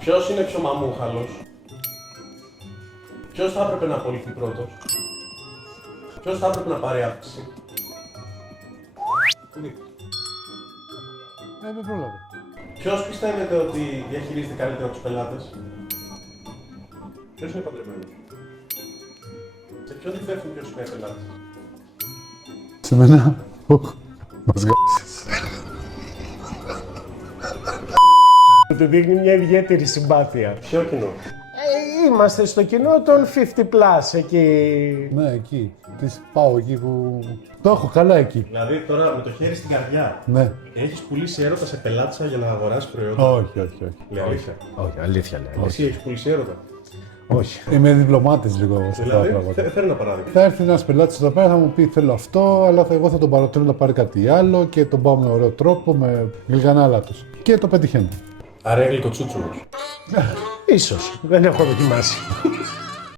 Ποιος είναι πιο μαμούχαλος? Ποιος θα έπρεπε να απολυθεί πρώτος? Ποιος θα έπρεπε να πάρει αύξηση? Δεν πρόλαβε. Ποιος πιστεύετε ότι διαχειρίζεται καλύτερα τους πελάτες? Ποιος είναι παντρεμένος? Σε ποιον διαφέρουν ποιος είναι πελάτες? Σε μένα. Μας γάμισες. Του δείχνει μια ιδιαίτερη συμπάθεια. Ποιο κοινό? Είμαστε στο κοινό των 50+, εκεί. Ναι, εκεί. Της πάω εκεί που. Το έχω καλά εκεί. Δηλαδή τώρα με το χέρι στην καρδιά Ναι. έχεις πουλήσει έρωτα σε πελάτησα για να αγοράσεις προϊόντα. Όχι, όχι, όχι. Λέει αλήθεια. Όχι, αλήθεια λέει. Εσύ έχεις πουλήσει έρωτα. Όχι. Είμαι διπλωμάτης λίγο σε αυτά τα Δηλαδή, πράγματα. φέρε ένα παράδειγμα. Θα έρθει ένας πελάτης εδώ πέρα, θα μου πει θέλω αυτό, αλλά εγώ θα τον παροτρύνω να πάρει κάτι άλλο και τον πάω με ωραίο τρόπο, με γλυκανάλατος. Και το πετυχαίνω. Άρα γλυκοτσούτσουνος. Ίσως. Δεν έχω δοκιμάσει.